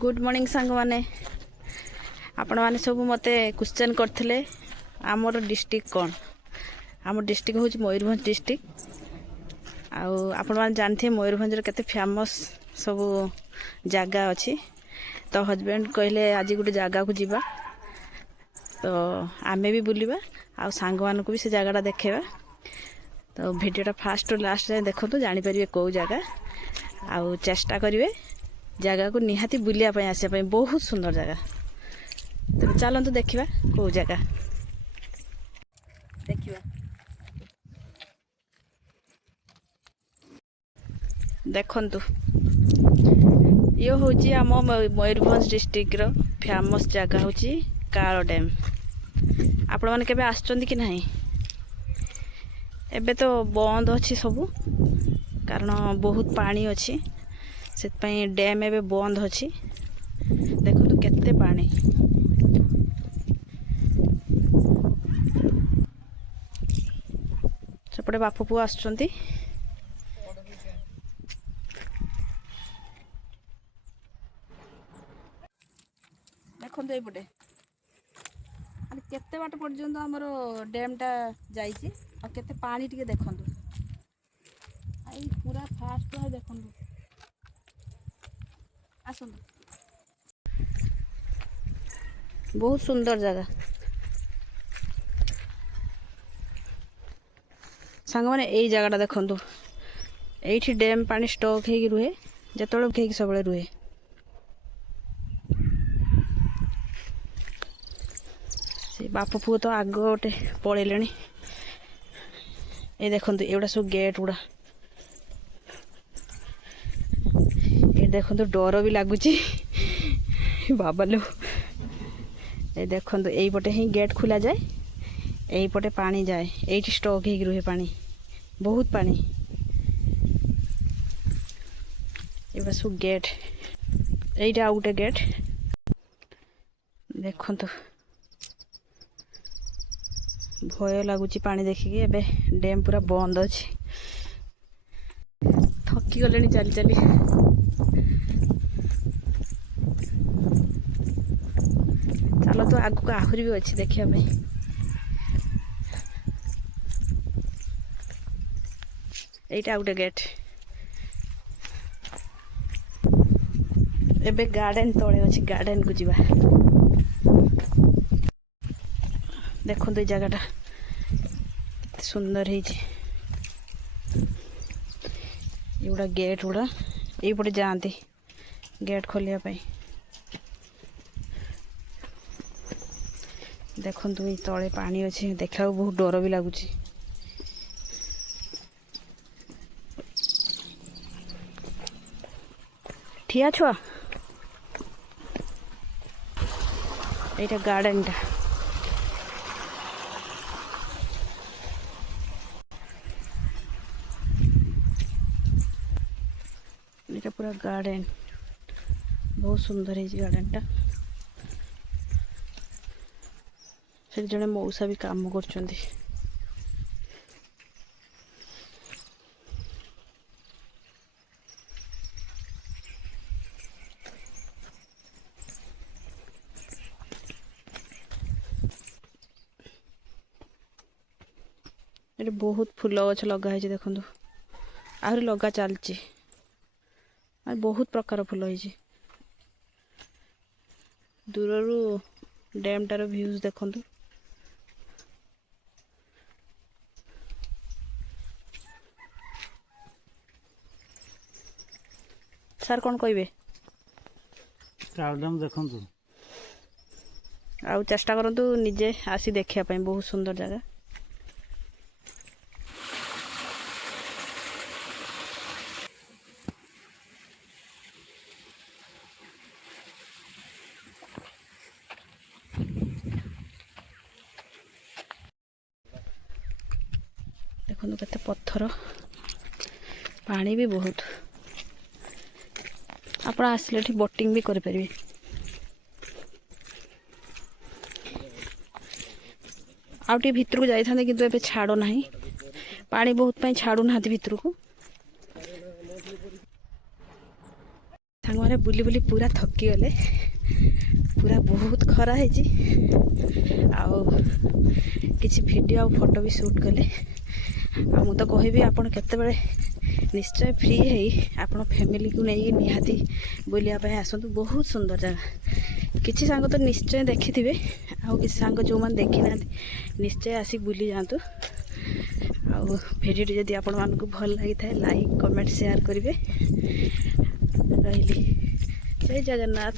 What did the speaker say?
Good morning सांग माने आपण माने सब मते क्वेश्चन करथिले आमर डिस्ट्रिक्ट कौन आम डिस्ट्रिक्ट हूँ मयूरभंज डिस्ट्रिक्ट आपण माने जानथे मयूरभंज केते फेमस सब जगह अच्छी तो हजबैंड कहले आज गोटे जगह को जीवा तो आमे भी बुलवा आ सांग मानक भी से जगहटा देखेबा तो वीडियोटा फास्ट टू लास्ट जाए देखो तो जानी परिबे को जगह आउ चेष्टा करिवे जगह को निहाती बुलिया पई आसे पई बहुत सुंदर जगह तो चलतु देखा कौ जगह देखा देखु ये हूँ आम मयूरभंज डिस्ट्रिक्ट रो फेमस जगह हूँ काल डैम आपण मैंने केबे आछंती कि नहीं एबे तो बंद अच्छी सबू कारण बहुत पानी अच्छी से डैम एबे बंद अच्छी देखो केते पानी सेपटे बापू पुआ आसुचंती देखो ये केते बाट पर्यंत आमर डैमटा जाइए आ केते पानी टिके देखंतु आई पूरा फास्ट है देखंतु आसंतु बहुत सुंदर जगह सांग मैंने यही जगहटा देखंतु एठी डैम पानी स्टॉक हो रुहे जतोले उठे सब रुहे से बाप पुओ तो आग गोटे पलैले ये देखो एगुड़ा सब गेट गुड़ा ये देखो डर भी लगुच बाबा लो ये देखो यही पटे ही गेट खोला जाए यही पटे पानी जाए ये स्टॉक हो रुहे पानी बहुत पानी ये सब गेट यहीटा गोटे गेट देखो भय लगुच पानी देखिकी एबे डैम पूरा बंद अच्छी थकी गले चली चली चलो तो आगु आहरी भी अच्छी देखा यहीटा गोटे गेट एबे गार्डन तले अच्छी गार्डन को जीवा देखो ये जगहटा सुंदर होगा गेट गुड़ा ये जाती गेट खोलिया देखु ये तले पानी अच्छे देखा बहुत डर भी लगुच ठिया छुआ यहाँ गार्डनटा ये पूरा गार्डन बहुत सुंदर है गार्डनटा से जड़े मौसा भी काम कर बहुत फूल गछ लगा देखो आहरी लगा चलती बहुत प्रकार फूल होती दूर डैम टार व्यूज देखु सर कौन कहे देखु आ चेष्टा करूँ निजे आसी देखापी बहुत सुंदर जगह देखो केते पत्थर पानी भी बहुत आप आसले बोटिंग भी करें आउटे भितर को जाइए किंतु एबे छाड़ ना पानी बहुत पाई छाड़ू ना भितर को सांग ବୁଲି ବୁଲି ପୁରା ଥକିଗଲେ। ପୁରା ବହୁତ ଖରା ହେଇଛି। ଆଉ କିଛି ଭିଡ଼ିଓ ଆଉ ଫଟୋ ବି ସୁଟ୍ କଲେ। ଆଉ ମୁଁ ତ କହିବି ଆପଣ କେତେବେଳେ ନିଶ୍ଚୟ ଫ୍ରି ହେଇ ଆପଣ ଫ୍ୟାମିଲିକୁ ନେଇକି ନିହାତି ବୁଲିବା ପାଇଁ ଆସନ୍ତୁ। ବହୁତ ସୁନ୍ଦର ଜାଗା। କିଛି ସାଙ୍ଗ ତ ନିଶ୍ଚୟ ଦେଖିଥିବେ, ଆଉ କିଛି ସାଙ୍ଗ ଯେଉଁମାନେ ଦେଖିନାହାନ୍ତି ନିଶ୍ଚୟ ଆସି ବୁଲି ଯାଆନ୍ତୁ। ଆଉ ଭିଡ଼ିଓଟି ଯଦି ଆପଣମାନଙ୍କୁ ଭଲ ଲାଗିଥାଏ ଲାଇକ୍ କମେଣ୍ଟ ସେୟାର କରିବେ। ରହିଲି, ଜୟ ଜଗନ୍ନାଥ।